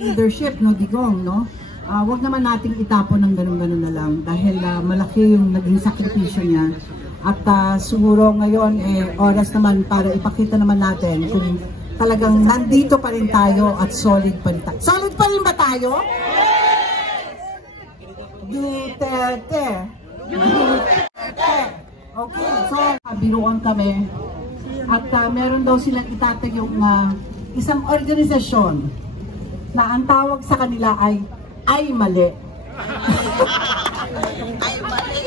Leadership, no, Digong, no? Wag naman nating itapon ng ganun-ganun na lang dahil malaki yung naging sakripisyo niya. At siguro ngayon, oras naman para ipakita naman natin kung talagang nandito pa rin tayo at solid pa rin tayo. Solid pa rin ba tayo? Duterte! Duterte! Okay, so biruan kami. At meron daw silang itatagong isang organisasyon na ang tawag sa kanila ay mali. Ay mali.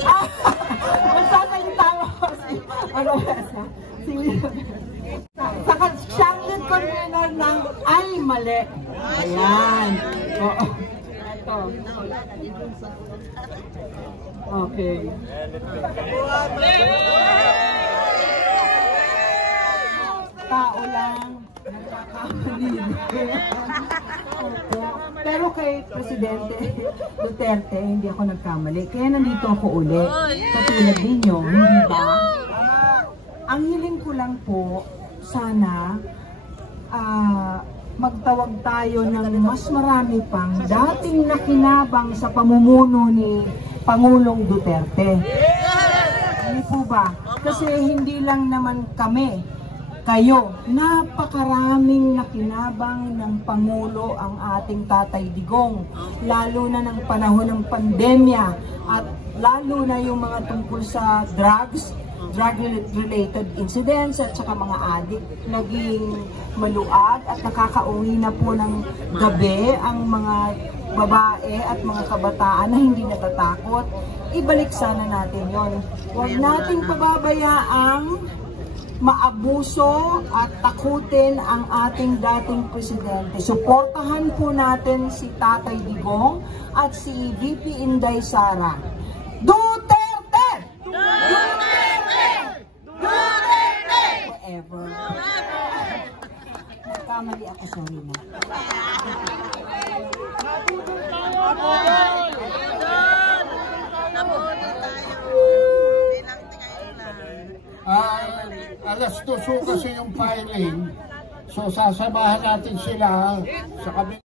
Magsasalita mo sa siyang convener ng ay mali. Ayan. Oo. Ito. Okay. Tao lang. Pero kay Presidente Duterte, hindi ako nagkamali. Kaya nandito ako uli. Katulad ninyo, hindi ba? Ang hiling ko lang po, sana magtawag tayo ng mas marami pang dating nakinabang sa pamumuno ni Pangulong Duterte. Hindi po ba? Kasi hindi lang naman kami, kayo, napakaraming nakinabang ng Pangulo ang ating Tatay Digong, lalo na ng panahon ng pandemya at lalo na yung mga tungkol sa drug-related incidents at saka mga addict, naging maluag at nakakauwi na po ng gabi ang mga babae at mga kabataan na hindi natatakot. Ibalik sana natin yon. Huwag nating pababayaang maabuso at takutin ang ating dating presidente. Suportahan po natin si Tatay Digong at si VP Inday Sara. Duterte! Duterte! Duterte! Forever. Nagkamali ako, sorry na. Alas 2 kasi yung filing, so sasamahan natin sila sa kabila.